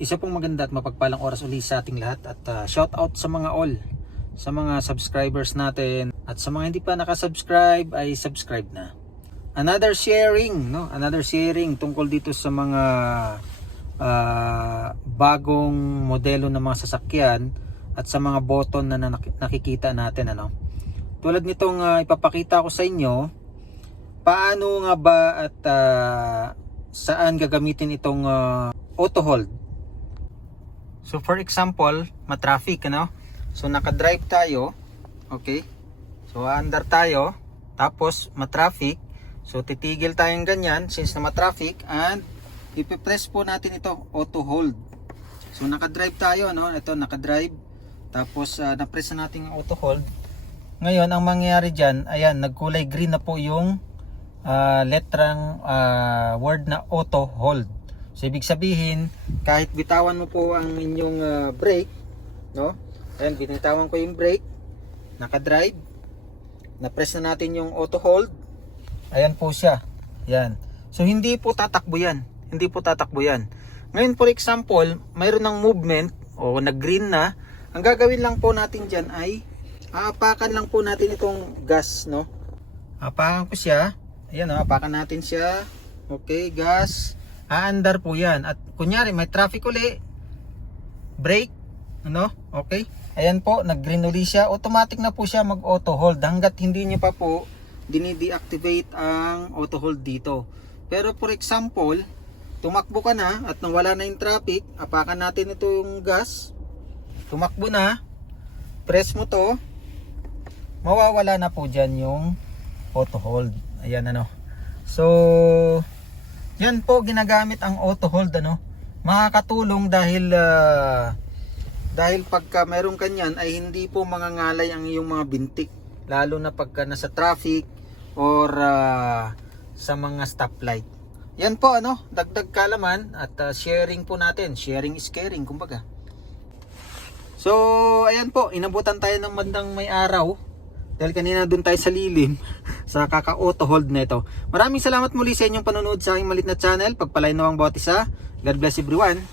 Isa pong maganda at mapagpalang oras uli sa ating lahat at shout out sa mga all, sa mga subscribers natin at sa mga hindi pa nakasubscribe ay subscribe na. Another sharing, no? Another sharing tungkol dito sa mga bagong modelo ng mga sasakyan at sa mga button na nakikita natin, ano. Tulad nitong ipapakita ko sa inyo, paano nga ba at saan gagamitin itong auto hold. So for example, ma-traffic, ano? So naka-drive tayo, okay? So under tayo, tapos ma-traffic. So titigil tayong ganyan since na ma-traffic and ipipress po natin ito, auto hold. So naka-drive tayo, ano? Ito naka-drive. Tapos na-press na natin ang auto hold. Ngayon ang mangyayari diyan, ayan, nagkulay green na po yung letrang word na auto hold. So ibig sabihin, kahit bitawan mo po ang inyong brake, no? Ayan, binitawan ko yung brake, naka-drive, na-press na natin yung auto hold. Ayan po siya. Ayan. So hindi po tatakbo yan. Hindi po tatakbo yan. Ngayon for example, mayroon ng movement o nag-green na. Ang gagawin lang po natin diyan ay aapakan lang po natin itong gas, no? Apakan ko siya. Ayan, apakan natin siya. Okay, gas. Aandar po yan. At kunyari may traffic uli, brake, ano? Okay. Ayan po, nag-green uli siya. Automatic na po siya mag-auto hold hanggat hindi niyo pa po dini-deactivate ang auto hold dito. Pero for example, tumakbo ka na at nawala na yung traffic, apakan natin ito yung gas. Tumakbo na. Press mo to. Mawawala na po dyan yung auto hold. Ayan, ano. So yan po ginagamit ang auto hold, ano. Makakatulong dahil pagka meron kanyan ay hindi po mangangalay ang iyong mga bintik, lalo na pagka nasa traffic or sa mga stoplight. Yan po, ano, dagdag kaalaman at sharing po natin. Sharing is caring, kumbaga. So ayan po, inabutan tayo ng bandang may araw dahil kanina doon tayo sa lilim sa kaka-auto hold na ito. Maraming salamat muli sa inyong panonood sa aking malit na channel. Pagpalain nawang bawat isa. God bless everyone.